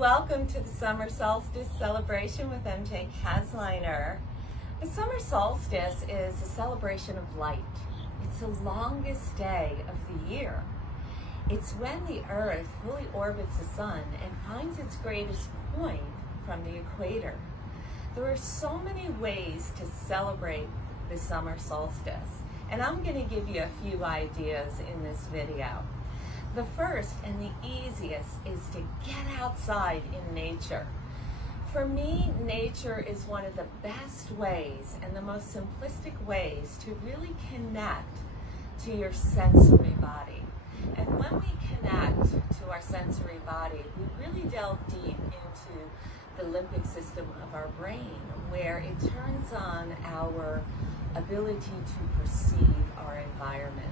Welcome to the Summer Solstice Celebration with MJ Kasliner. The summer solstice is a celebration of light. It's the longest day of the year. It's when the Earth fully orbits the sun and finds its greatest point from the equator. There are so many ways to celebrate the summer solstice, and I'm going to give you a few ideas in this video. The first and the easiest is to get outside in nature. For me, nature is one of the best ways and the most simplistic ways to really connect to your sensory body. And when we connect to our sensory body, we really delve deep into the limbic system of our brain, where it turns on our ability to perceive our environment.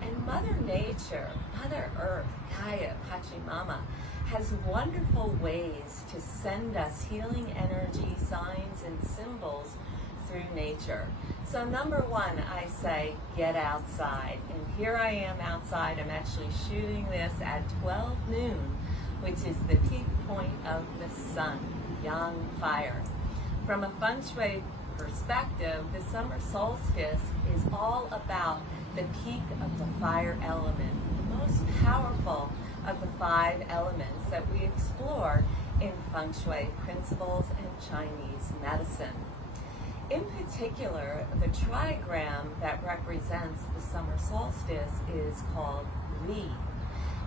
And Mother Nature, Mother Earth, Gaia, Pachamama, has wonderful ways to send us healing energy, signs, and symbols through nature. So number one, I say, get outside. And here I am outside. I'm actually shooting this at 12 noon, which is the peak point of the sun, yang fire. From a feng shui perspective, the summer solstice is all about the peak of the fire element, the most powerful of the 5 elements that we explore in feng shui principles and Chinese medicine. In particular, the trigram that represents the summer solstice is called Li.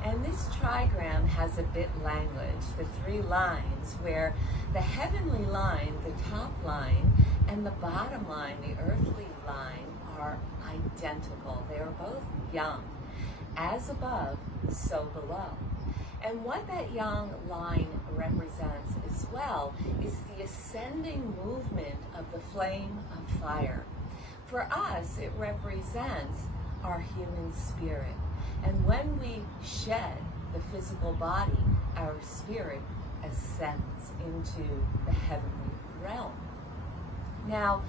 And this trigram has a bit language, the 3 lines, where the heavenly line, the top line, and the bottom line, the earthly line, are identical. They are both yang. As above, so below. And what that yang line represents as well is the ascending movement of the flame of fire. For us, it represents our human spirit. And when we shed the physical body, our spirit ascends into the heavenly realm. Now,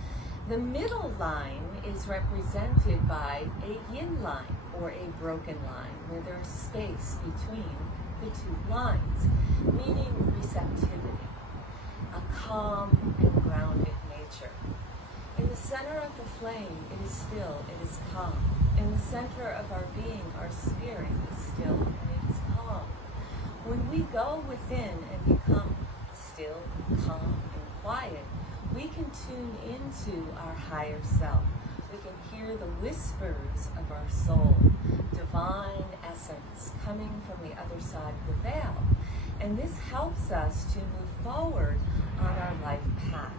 the middle line is represented by a yin line, or a broken line, where there's space between the 2 lines, meaning receptivity, a calm and grounded nature. In the center of the flame, it is still, it is calm. In the center of our being, our spirit is still and it is calm. When we go within and become still, calm, and quiet, we can tune into our higher self. We can hear the whispers of our soul, divine essence coming from the other side of the veil. And this helps us to move forward on our life path,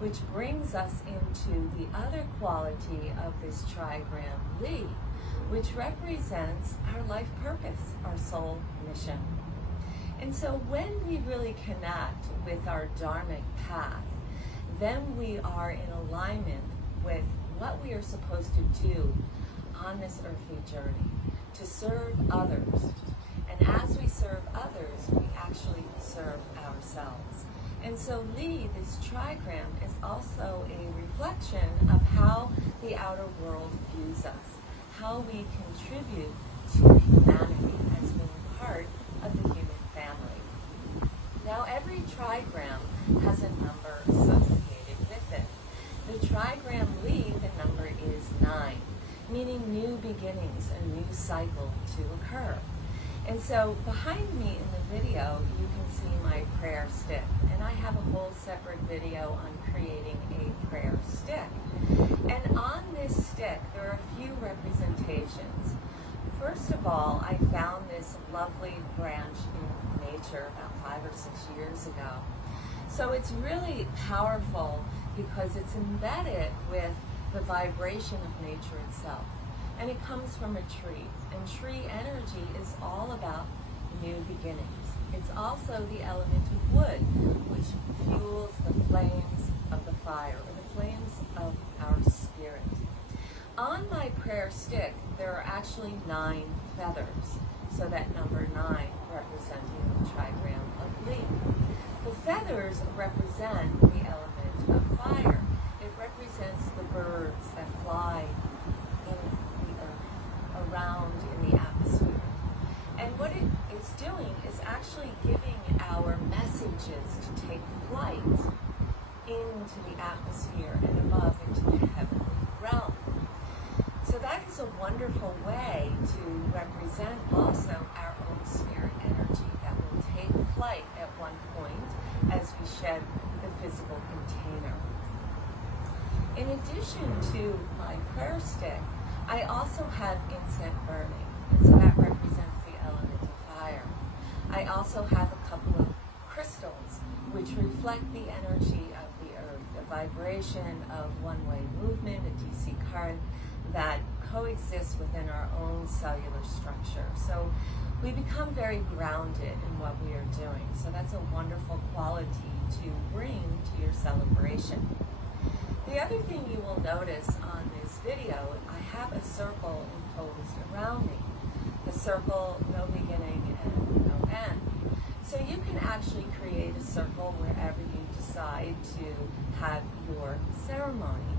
which brings us into the other quality of this trigram, Li, which represents our life purpose, our soul mission. And so when we really connect with our dharmic path, then we are in alignment with what we are supposed to do on this earthly journey, to serve others. And as we serve others, we actually serve ourselves. And so Li, this trigram, is also a reflection of how the outer world views us, how we contribute to humanity as being part of the human family. Now, every trigram has a number associated with it. The trigram Li, the number is 9, meaning new beginnings, a new cycle to occur. And so behind me in the video, you can see my prayer stick. And I have a whole separate video on creating a prayer stick. And on this stick, there are a few representations. First of all, I found this lovely branch in nature about 5 or 6 years ago. So it's really powerful because it's embedded with the vibration of nature itself. And it comes from a tree. And tree energy is all about new beginnings. It's also the element of wood, which fuels the flames of the fire, or the flames of our spirit. On my prayer stick, there are actually 9 feathers. So that number 9 representing the trigram of Li. The feathers represent the element of fire. It represents the birds that fly in the earth, around in the atmosphere. And what it is doing is actually actually giving our messages to take flight into the atmosphere and above into the heavenly realm. So that is a wonderful way to represent also our own spirit energy that will take flight at one point as we shed the physical container. In addition to my prayer stick, I also have incense burning, and so that represents the element of fire. I also have a couple of crystals which reflect the energy of the earth, the vibration of one-way movement, a DC current that coexists within our own cellular structure. So we become very grounded in what we are doing. So that's a wonderful quality to bring to your celebration. The other thing you will notice on this video, I have a circle imposed around me. The circle, no beginning and no end. So you can actually create a circle wherever you decide to have your ceremony.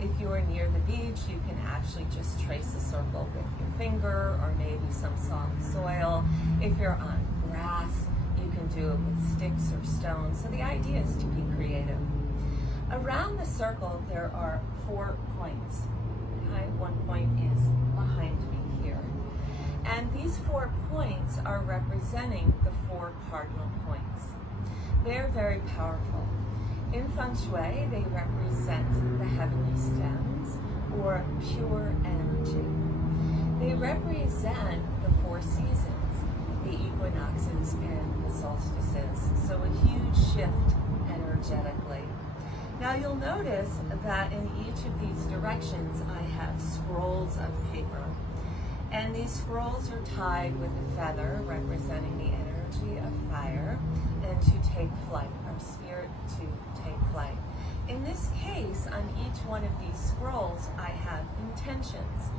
If you are near the beach, you can actually just trace a circle with your finger or maybe some soft soil. If you're on grass, you can do it with sticks or stones. So the idea is to be creative. Around the circle, there are 4 points. Okay? One point is behind me here. And these 4 points are representing the 4 cardinal points. They're very powerful. In Feng Shui, they represent the heavenly stems or pure energy. They represent the 4 seasons, the equinoxes and the solstices. So a huge shift energetically. Now you'll notice that in each of these directions I have scrolls of paper. And these scrolls are tied with a feather representing the energy of fire and to take flight, our spirit to take flight. In this case, on each one of these scrolls, I have intentions.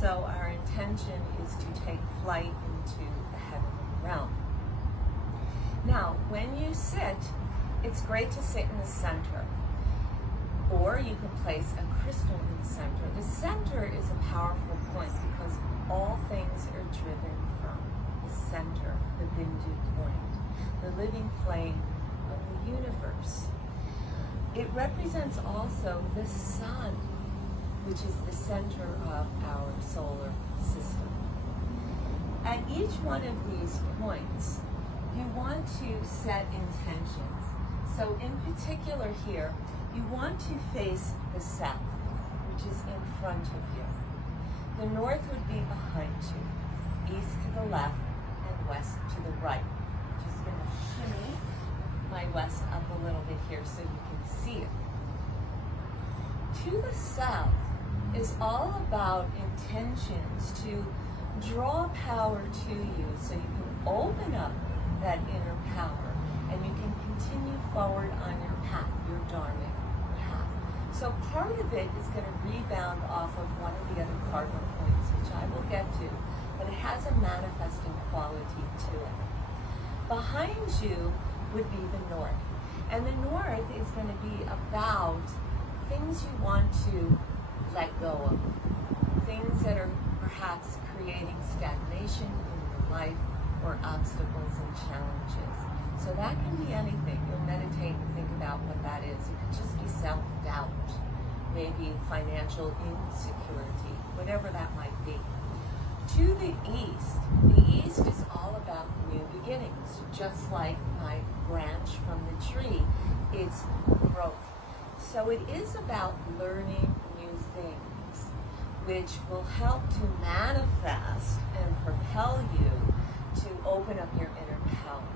So our intention is to take flight into the heavenly realm. Now, when you sit, it's great to sit in the center. Or you can place a crystal in the center. The center is a powerful point because all things are driven from the center, the Bindu point, the living flame of the universe. It represents also the sun, which is the center of our solar system. At each one of these points, you want to set intentions. So in particular here, you want to face the south, which is in front of you. The north would be behind you, east to the left, and west to the right. I'm just going to shimmy my west up a little bit here so you can see it. To the south is all about intentions to draw power to you so you can open up that inner power and you can continue forward on your path, your dharmic. So part of it is going to rebound off of one of the other cardinal points, which I will get to, but it has a manifesting quality to it. Behind you would be the north, and the north is going to be about things you want to let go of, things that are perhaps creating stagnation in your life or obstacles and challenges. So that can be anything. You'll meditate and think about what that is. It could just be self-doubt, maybe financial insecurity, whatever that might be. To the east is all about new beginnings. Just like my branch from the tree, it's growth. So it is about learning new things, which will help to manifest and propel you to open up your inner power.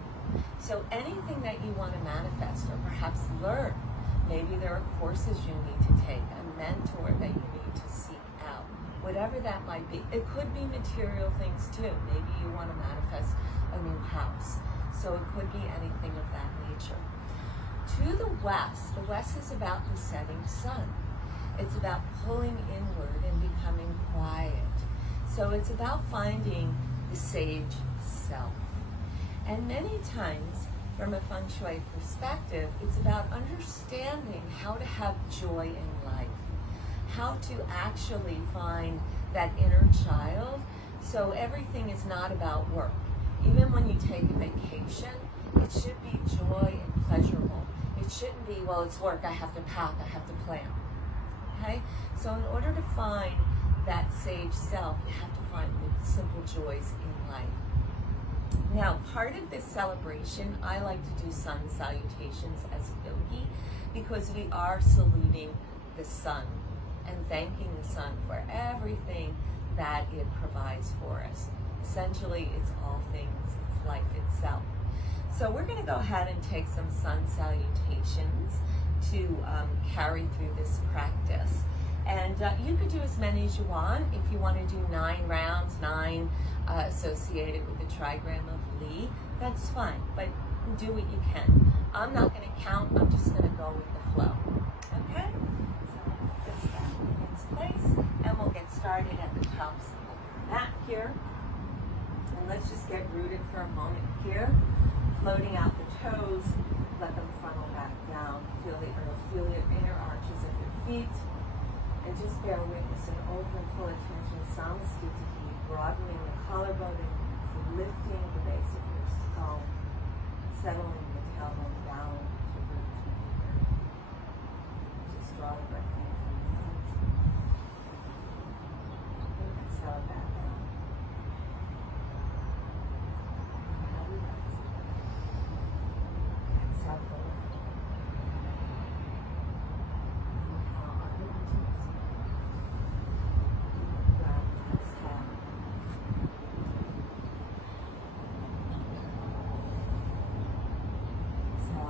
So anything that you want to manifest or perhaps learn, maybe there are courses you need to take, a mentor that you need to seek out, whatever that might be. It could be material things too. Maybe you want to manifest a new house. So it could be anything of that nature. To the west is about the setting sun. It's about pulling inward and becoming quiet. So it's about finding the sage self. And many times, from a Feng Shui perspective, it's about understanding how to have joy in life, how to actually find that inner child. So everything is not about work. Even when you take a vacation, it should be joy and pleasurable. It shouldn't be, well, it's work, I have to pack, I have to plan. Okay? So in order to find that sage self, you have to find the simple joys in life. Now, part of this celebration, I like to do sun salutations as a yogi because we are saluting the sun and thanking the sun for everything that it provides for us. Essentially, it's all things, it's life itself. So we're going to go ahead and take some sun salutations to carry through this practice. And you could do as many as you want. If you want to do 9 rounds, 9 associated with the trigram of Li, that's fine, but do what you can. I'm not going to count, I'm just going to go with the flow. Okay? So this back in its place, and we'll get started at the tops of the mat here. And let's just get rooted for a moment here. Floating out the toes, let them funnel back down. Feel the earth, feel the inner arches of your feet. And just bear witness and open full attention, Samastiti, broadening the collarbone and lifting the base of your skull, settling the tailbone down to root to the earth. Just draw the breath in from the lungs. And exhale back down. Inhale, relax. Exhale forward. Exhale,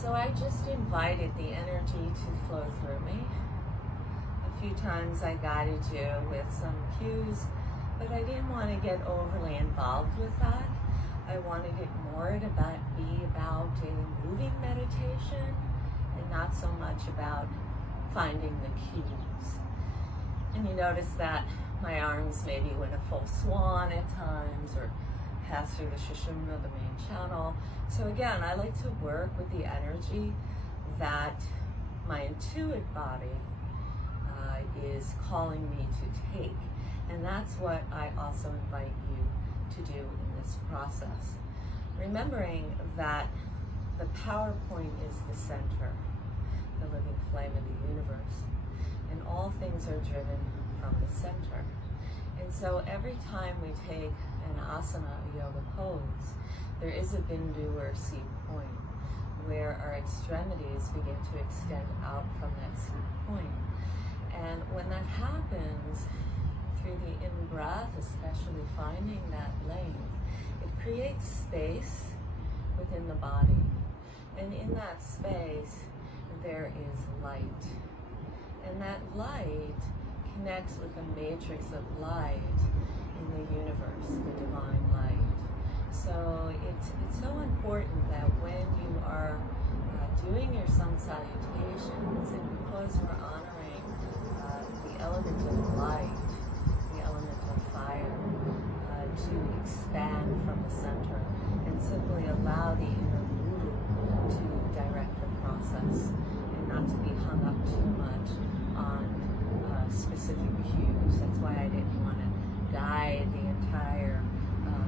So I just invited the energy to flow through me. A few times I guided you with some cues, but I didn't want to get overly involved with that. I wanted it more to be about a moving meditation and not so much about finding the cues. And you notice that my arms maybe went a full swan at times or pass through the Sushumna, the main channel. So again, I like to work with the energy that my intuitive body is calling me to take. And that's what I also invite you to do in this process. Remembering that the power point is the center, the living flame of the universe. And all things are driven from the center. And so every time we take an asana, a yoga pose, there is a bindu or seed point where our extremities begin to extend out from that seed point. And when that happens, through the in-breath, especially finding that length, it creates space within the body. And in that space, there is light. And that light connects with the matrix of light in the universe, the divine light. So it's so important that when you are doing your sun salutations, and because we're honoring the element of light, the element of fire, to expand from the center and simply allow the inner guru to direct the process and not to be hung up too much on specific cues. That's why I didn't want to guide the entire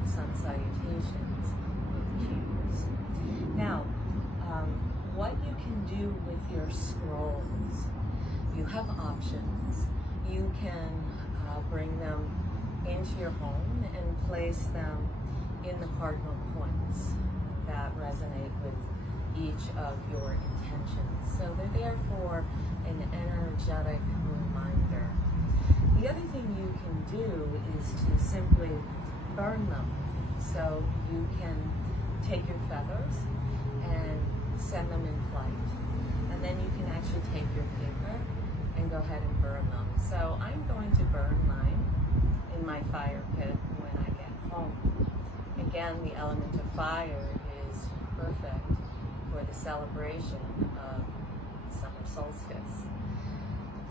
sun salutations with cues. Now, what you can do with your scrolls, you have options. You can bring them into your home and place them in the cardinal points that resonate with each of your intentions. So they're there for an energetic reminder. The other thing you can do is to simply burn them. So you can take your feathers and send them in flight. And then you can actually take your paper and go ahead and burn them. So I'm going to burn mine in my fire pit when I get home. Again, the element of fire is perfect for the celebration of summer solstice.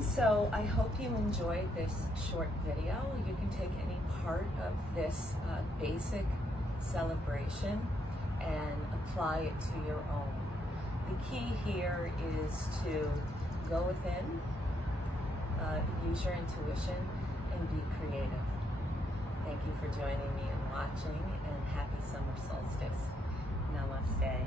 So I hope you enjoyed this short video. You can take any part of this basic celebration and apply it to your own. The key here is to go within, use your intuition, and be creative. Thank you for joining me and watching, and happy summer solstice. Namaste.